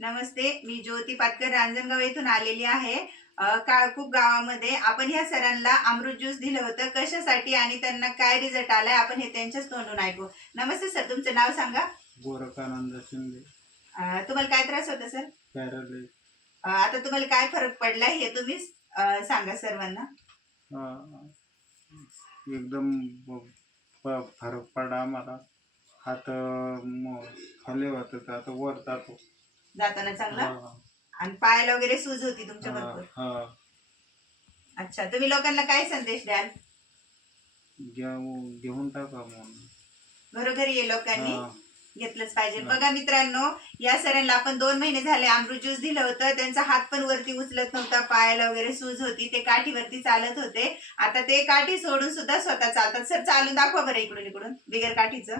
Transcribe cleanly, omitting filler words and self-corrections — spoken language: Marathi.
नमस्ते, मी ज्योती पाटकर रांजणगाव येथून आलेली आहे. काळकूप गावामध्ये आपण ह्या सरांना अमृत ज्यूस दिलं होतं. कशासाठी आणि त्यांना काय रिझल्ट आलाय आपण हे त्यांच्याच तोंडून ऐकू. नमस्ते सर, तुमचं नाव सांगा. गोरखानंद शिंदे. तुम्हाला काय त्रास होता सर? पॅरालिस. आता तुम्हाला काय फरक पडलाय हे तुम्ही सांगा सर्वांना. एकदम फरक पडला आम्हाला. हात खाली होत आता वर जातो जाताना चांगला. आणि पायाला वगैरे सूज होती तुमच्या भरपूर. अच्छा, तुम्ही लोकांना काय संदेश द्याल? घेऊन टाका म्हणून. घरोघरी ये लोकांनी घेतलंच पाहिजे. बघा मित्रांनो, या सरांना आपण 2 महिने झाले अमृत ज्यूस दिलं होतं. त्यांचा हात पण वरती उचलत नव्हता, पायाला वगैरे सूज होती, ते काठीवरती चालत होते. आता ते काठी सोडून सुद्धा स्वतः चालतात. सर चालून दाखवा बरं इकडून बिगर काठीचं.